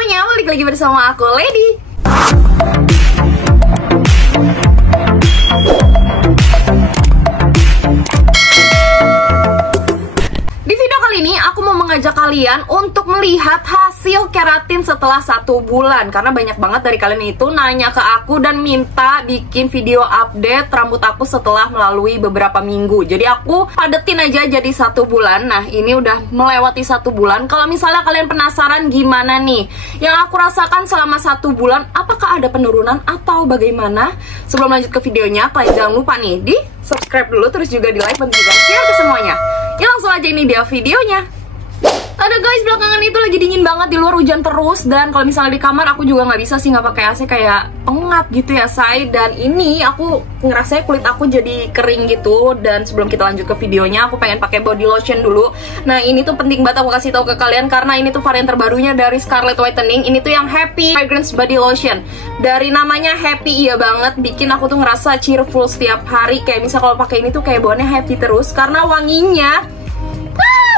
semuanya, balik lagi bersama aku, Lady. Di video kali ini aku mau mengajak kalian untuk melihat hasil keratin setelah 1 bulan. Karena banyak banget dari kalian itu nanya ke aku dan minta bikin video update rambut aku setelah melalui beberapa minggu. Jadi aku padetin aja jadi 1 bulan. Nah ini udah melewati 1 bulan. Kalau misalnya kalian penasaran gimana nih yang aku rasakan selama 1 bulan, apakah ada penurunan atau bagaimana? Sebelum lanjut ke videonya, kalian jangan lupa nih di subscribe dulu, terus juga di like dan juga share ke semuanya. Ya langsung aja, ini dia videonya. Ada guys, belakangan itu lagi dingin banget, di luar hujan terus. Dan kalau misalnya di kamar aku juga nggak bisa sih nggak pakai AC, kayak pengap gitu ya say. Dan ini aku ngerasa kulit aku jadi kering gitu. Dan sebelum kita lanjut ke videonya, aku pengen pakai body lotion dulu. Nah ini tuh penting banget aku kasih tahu ke kalian, karena ini tuh varian terbarunya dari Scarlett Whitening. Ini tuh yang Happy Fragrance Body Lotion. Dari namanya Happy, iya banget, bikin aku tuh ngerasa cheerful setiap hari. Kayak misal kalau pakai ini tuh kayak bawaannya happy terus, karena wanginya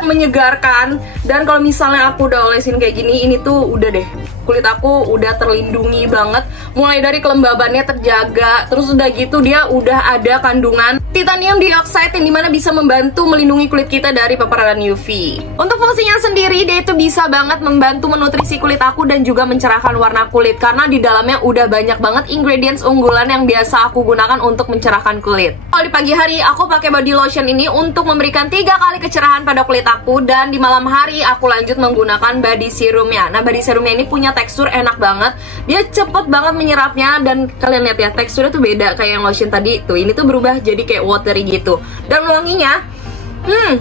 menyegarkan. Dan kalau misalnya aku udah olesin kayak gini, ini tuh udah deh, kulit aku udah terlindungi banget. Mulai dari kelembabannya terjaga, terus udah gitu dia udah ada kandungan titanium dioxide yang dimana bisa membantu melindungi kulit kita dari paparan UV. Untuk fungsinya sendiri, dia itu bisa banget membantu menutrisi kulit aku dan juga mencerahkan warna kulit, karena di dalamnya udah banyak banget ingredients unggulan yang biasa aku gunakan untuk mencerahkan kulit. Kalau di pagi hari aku pakai body lotion ini untuk memberikan 3 kali kecerahan pada kulit aku, dan di malam hari aku lanjut menggunakan body serumnya. Nah body serumnya ini punya tekstur enak banget, dia cepet banget menyerapnya. Dan kalian lihat ya, teksturnya tuh beda kayak yang lotion tadi tuh. Ini tuh berubah jadi kayak watery gitu. Dan wanginya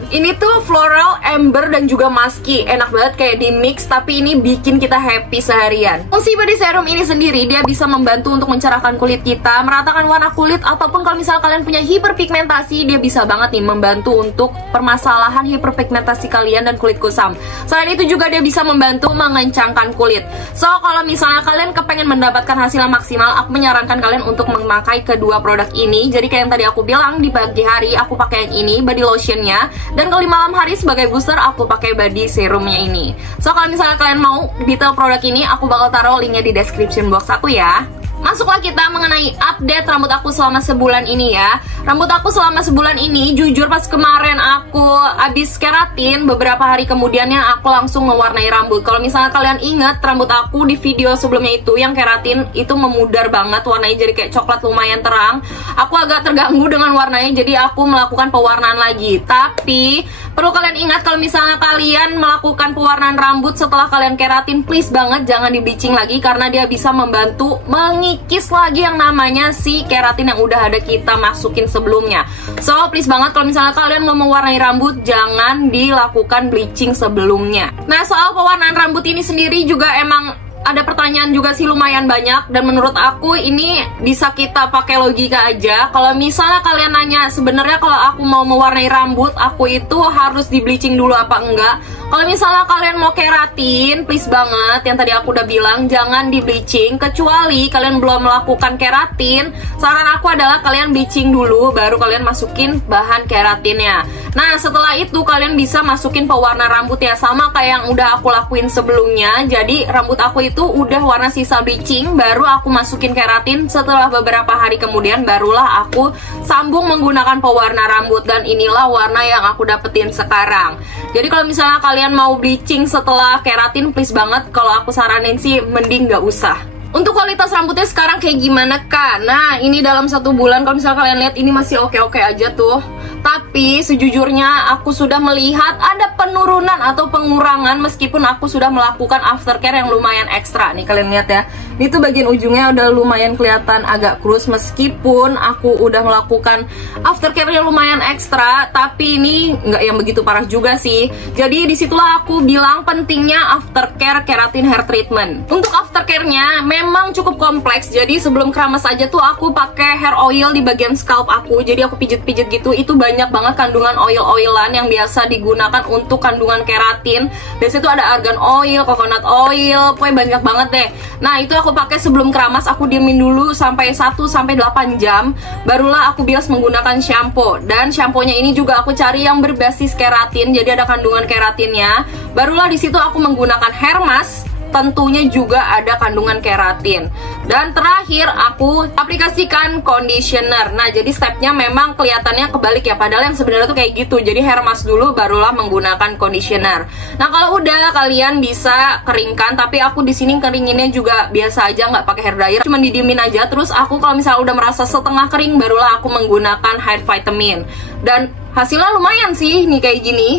ini tuh floral, amber, dan juga musky. Enak banget kayak di mix, tapi ini bikin kita happy seharian. Fungsi body serum ini sendiri, dia bisa membantu untuk mencerahkan kulit kita, meratakan warna kulit, ataupun kalau misal kalian punya hiperpigmentasi, dia bisa banget nih membantu untuk permasalahan hiperpigmentasi kalian dan kulit kusam. Selain itu juga dia bisa membantu mengencangkan kulit. So kalau misalnya kalian kepengen mendapatkan hasil yang maksimal, aku menyarankan kalian untuk memakai kedua produk ini. Jadi kayak yang tadi aku bilang, di pagi hari aku pakai yang ini, body lotionnya. Dan kalau di malam hari sebagai booster aku pakai body serumnya ini. So kalau misalnya kalian mau detail produk ini, aku bakal taruh linknya di description box aku ya. Masuklah kita mengenai update rambut aku selama sebulan ini ya. Rambut aku selama sebulan ini, jujur pas kemarin aku habis keratin, beberapa hari kemudiannya aku langsung mewarnai rambut. Kalau misalnya kalian ingat, rambut aku di video sebelumnya itu yang keratin itu memudar banget, warnanya jadi kayak coklat lumayan terang. Aku agak terganggu dengan warnanya, jadi aku melakukan pewarnaan lagi. Tapi perlu kalian ingat, kalau misalnya kalian melakukan pewarnaan rambut setelah kalian keratin, please banget jangan di bleaching lagi, karena dia bisa membantu mengikis lagi yang namanya si keratin yang udah ada kita masukin sebelumnya. So please banget kalau misalnya kalian mau mewarnai rambut, jangan dilakukan bleaching sebelumnya. Nah soal pewarnaan rambut ini sendiri juga emang ada pertanyaan juga sih lumayan banyak, dan menurut aku ini bisa kita pakai logika aja. Kalau misalnya kalian nanya sebenarnya kalau aku mau mewarnai rambut, aku itu harus di bleaching dulu apa enggak? Kalau misalnya kalian mau keratin, please banget yang tadi aku udah bilang, jangan di bleaching. Kecuali kalian belum melakukan keratin, saran aku adalah kalian bleaching dulu, baru kalian masukin bahan keratinnya. Nah setelah itu kalian bisa masukin pewarna rambut ya, sama kayak yang udah aku lakuin sebelumnya. Jadi rambut aku itu udah warna sisa bleaching, baru aku masukin keratin. Setelah beberapa hari kemudian barulah aku sambung menggunakan pewarna rambut, dan inilah warna yang aku dapetin sekarang. Jadi kalau misalnya kalian mau bleaching setelah keratin, please banget kalau aku saranin sih mending gak usah. Untuk kualitas rambutnya sekarang kayak gimana kak? Nah ini dalam 1 bulan, kalau misalnya kalian lihat ini masih oke-oke aja tuh. Tapi sejujurnya aku sudah melihat ada penurunan atau pengurangan meskipun aku sudah melakukan aftercare yang lumayan ekstra. Nih kalian lihat ya, ini tuh bagian ujungnya udah lumayan kelihatan agak krus, meskipun aku udah melakukan aftercare yang lumayan ekstra, tapi ini nggak yang begitu parah juga sih. Jadi disitulah aku bilang pentingnya aftercare keratin hair treatment. Untuk aftercare-nya memang cukup kompleks. Jadi sebelum keramas aja tuh aku pakai hair oil di bagian scalp aku. Jadi aku pijit-pijit gitu. Itu banyak banget kandungan oil-oilan yang biasa digunakan untuk kandungan keratin. Biasanya tuh ada argan oil, coconut oil, pokoknya banyak banget deh. Nah itu aku pakai sebelum keramas, aku diemin dulu sampai 1-8 jam, barulah aku bilas menggunakan shampoo. Dan shampoo-nya ini juga aku cari yang berbasis keratin, jadi ada kandungan keratinnya. Barulah disitu aku menggunakan hair mask tentunya juga ada kandungan keratin. Dan terakhir aku aplikasikan conditioner. Nah, jadi stepnya memang kelihatannya kebalik ya, padahal yang sebenarnya tuh kayak gitu. Jadi hair mask dulu barulah menggunakan conditioner. Nah, kalau udah kalian bisa keringkan, tapi aku di sini keringinnya juga biasa aja, nggak pakai hair dryer, cuma didiemin aja. Terus aku kalau misalnya udah merasa setengah kering barulah aku menggunakan hair vitamin. Dan hasilnya lumayan sih nih kayak gini.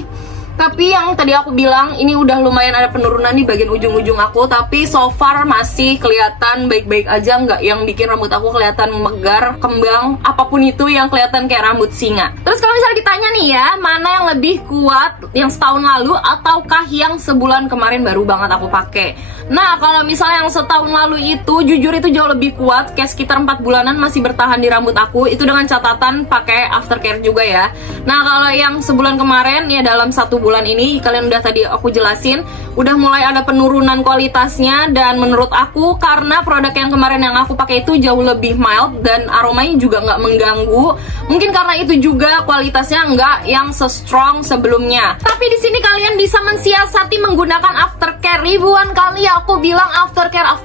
Tapi yang tadi aku bilang ini udah lumayan ada penurunan di bagian ujung-ujung aku, tapi so far masih kelihatan baik-baik aja, nggak yang bikin rambut aku kelihatan megar, kembang, apapun itu yang kelihatan kayak rambut singa. Terus kalau misalnya ditanya nih ya, mana yang lebih kuat, yang setahun lalu ataukah yang sebulan kemarin baru banget aku pakai? Nah, kalau misalnya yang setahun lalu itu jujur itu jauh lebih kuat, kayak sekitar 4 bulanan masih bertahan di rambut aku, itu dengan catatan pakai aftercare juga ya. Nah, kalau yang sebulan kemarin ya dalam 1 bulan ini kalian udah tadi aku jelasin udah mulai ada penurunan kualitasnya, dan menurut aku karena produk yang kemarin yang aku pakai itu jauh lebih mild dan aromanya juga nggak mengganggu. Mungkin karena itu juga kualitasnya nggak yang se-strong sebelumnya. Tapi di sini kalian bisa mensiasati menggunakan aftercare. Ribuan kali aku bilang aftercare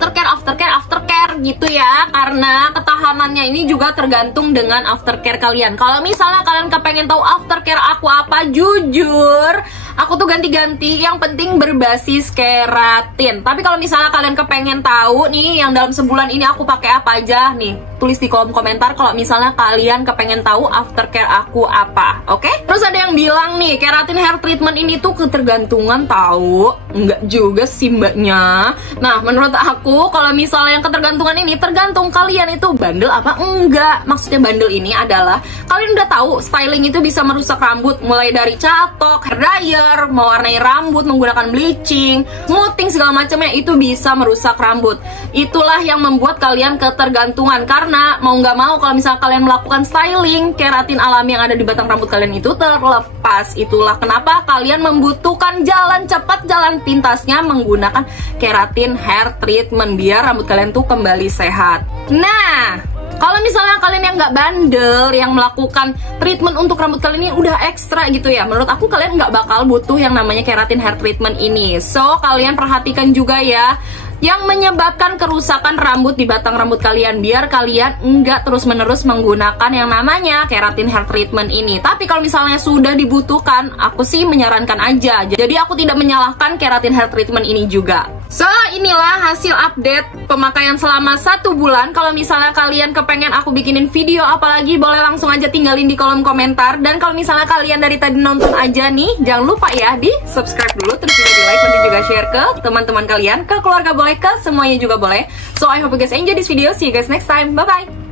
gitu ya, karena ketahanannya ini juga tergantung dengan aftercare kalian. Kalau misalnya kalian kepengen tahu aftercare aku apa, jujur aku tuh ganti-ganti, yang penting berbasis keratin. Tapi kalau misalnya kalian kepengen tahu nih yang dalam sebulan ini aku pakai apa aja nih, tulis di kolom komentar kalau misalnya kalian kepengen tahu aftercare aku apa, oke? Terus ada yang bilang nih, keratin hair treatment ini tuh ketergantungan tahu. Enggak juga sih mbaknya. Nah, menurut aku kalau misalnya yang ketergantungan ini tergantung kalian itu bandel apa enggak. Maksudnya bandel ini adalah kalian udah tahu styling itu bisa merusak rambut, mulai dari catok, hair dryer, mewarnai rambut menggunakan bleaching, smoothing, segala macamnya itu bisa merusak rambut. Itulah yang membuat kalian ketergantungan, karena mau nggak mau kalau misalnya kalian melakukan styling, keratin alami yang ada di batang rambut kalian itu terlepas. Itulah kenapa kalian membutuhkan jalan cepat, jalan pintasnya menggunakan keratin hair treatment biar rambut kalian tuh kembali sehat. Nah, kalau misalnya kalian yang nggak bandel, yang melakukan treatment untuk rambut kalian ini udah ekstra gitu ya, menurut aku kalian nggak bakal butuh yang namanya keratin hair treatment ini. So, kalian perhatikan juga ya yang menyebabkan kerusakan rambut di batang rambut kalian, biar kalian nggak terus-menerus menggunakan yang namanya keratin hair treatment ini. Tapi kalau misalnya sudah dibutuhkan, aku sih menyarankan aja. Jadi aku tidak menyalahkan keratin hair treatment ini juga. So, inilah hasil update pemakaian selama 1 bulan. Kalau misalnya kalian kepengen aku bikinin video apalagi, boleh langsung aja tinggalin di kolom komentar. Dan kalau misalnya kalian dari tadi nonton aja nih, jangan lupa ya di subscribe dulu, terus juga di like, dan juga share ke teman-teman kalian, ke keluarga boleh, ke semuanya juga boleh. So, I hope you guys enjoy this video. See you guys next time. Bye-bye.